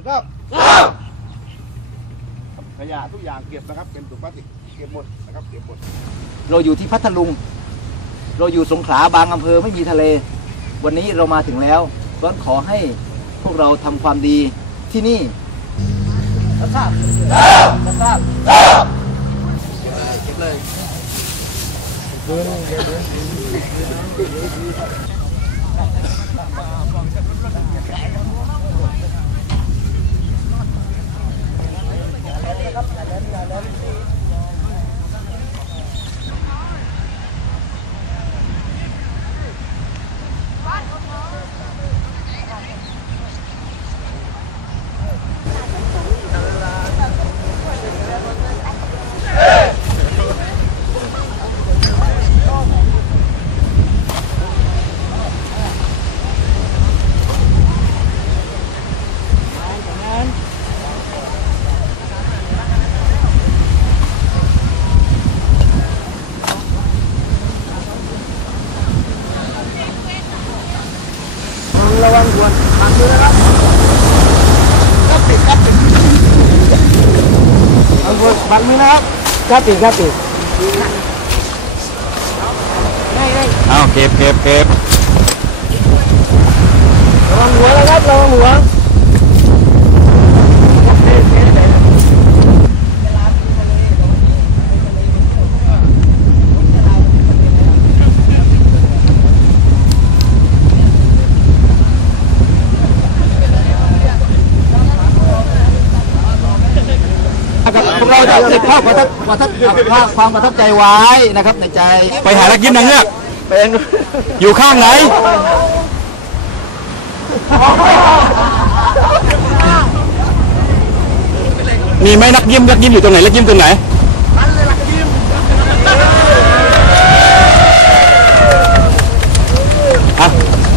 ผมครับขยะทุกอย่างเก็บนะครับเป็นถุงพลาสติกเก็บหมดนะครับเก็บหมด เราอยู่ที่พัทลุง เราอยู่สงขลาบางอำเภอไม่มีทะเล วันนี้เรามาถึงแล้วก็ขอให้พวกเราทำความดีที่นี่รับทราบรับทราบเก็บเลย ระวังหัวทางด้วยนะครับครับติดครับติดเอาหัวบังมือนะครับครับติดครับติดเอาเก็บเก็บเก็บระวังหัวนะครับระวังหัว พวกเรา จะเก็บภาพประทับประทับภาพความประทับใจไว้นะครับในใจไปหาลักยิ้มนางเงือกเป็นอยู่ข้างไหนมีไหมนักยิ้มนักยิ้มอยู่ตรงไหนลักยิ้มตรงไหนอะ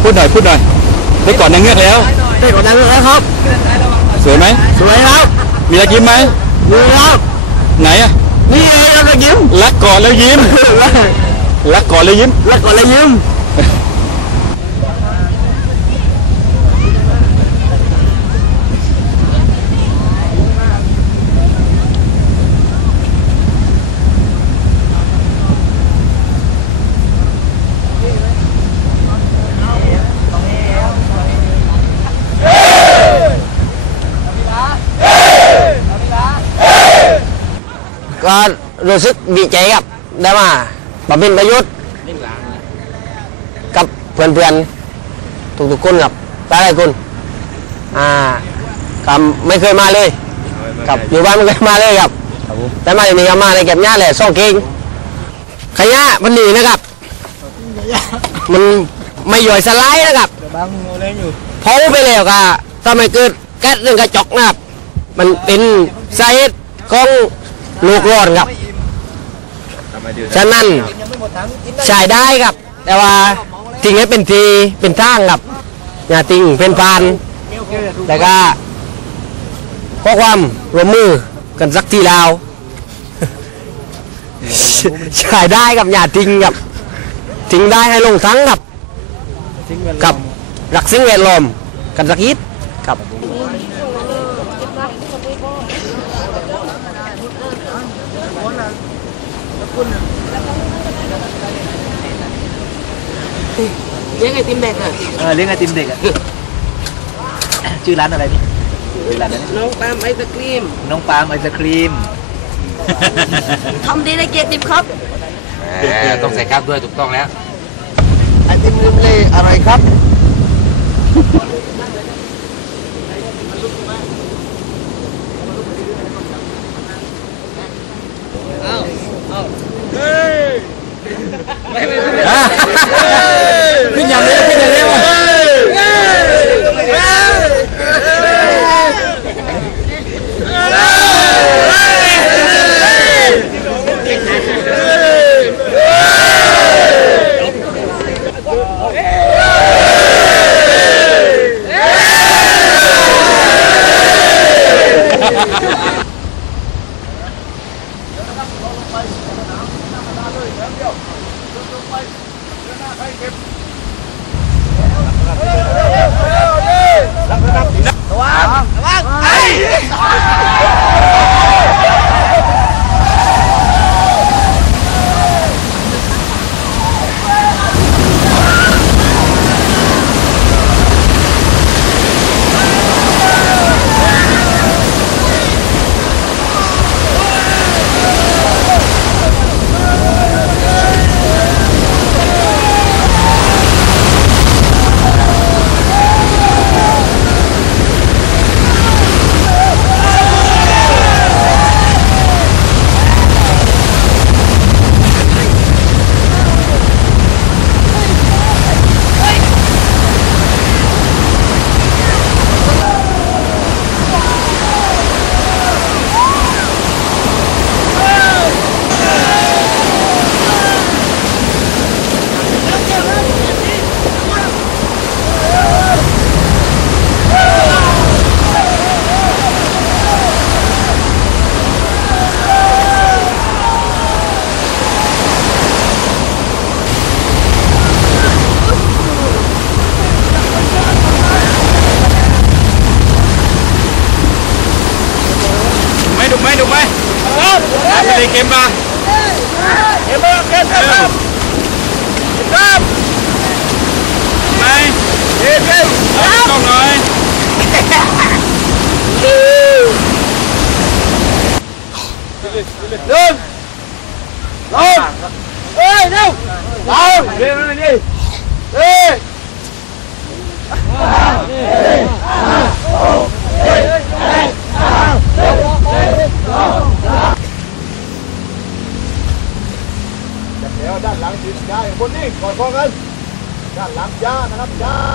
พูดหน่อยพูดหน่อยได้ก่อนนางเงือกแล้วได้กว่านั้นแล้วครับ สวยไหมสวยครับ มีรักยิ้มไหมดีครับ ไหนอะนี่ไงเรายิ้มรักก่อนแล้วยิ้มรักก่อนแล้วยิ้มแล้วก็เลยยิ้ม ก็รู้สึกดีใจครับได้มาบำเพ็ญประโยชน์กับเพื่อนๆทุกๆคนครับหลายๆคนอ่ากับไม่เคยมาเลยกับอยู่บ้านไม่เคยมาเลยครับแต่มาที่นี่ก็มาในเก็บหญ้าแหละซ่องเก่งขยะมันหนีนะครับ มันไม่ย่อยสลายนะครับบางโมเลอยู่เผาไปแล้วก็ถ้าไม่เกิดแก๊สเรื่องกระจกนะครับ มันเป็นสาเหตุของโลกร้อนครับ ฉะนั้นใช้ได้ครับ แต่ว่าทิ้งให้เป็นทีเป็นทางครับอย่าทิ้งเป็นพานแต่ก็ข้อความร่วมมือกันสักทีแล้วใช้ได้ครับอย่าทิ้งครับทิ้งได้ให้ลงทั้งครับกับรักสิ่งแวดล้อมกันสักนิดครับ เลี้ยงไอติมเด็กอะเออเลี้ยงไอติมเด็กอะชื่อร้านอะไรนี่ชื่อร้านอะไรน้องปาล์มไอศครีม น้องปาล์มไอศครีมทำดีในเกียรติครับต้องใส่ครับด้วยถูกต้องแล้วไอติมลืมเลยอะไรครับ Đúng không? Đúng không? chụp ấy. Để đi kiếm ba, Kiếm 3, kiếm 3 Kiếm 3 Này Kiếm 3 Đó, con rồi. การับยานะครับหา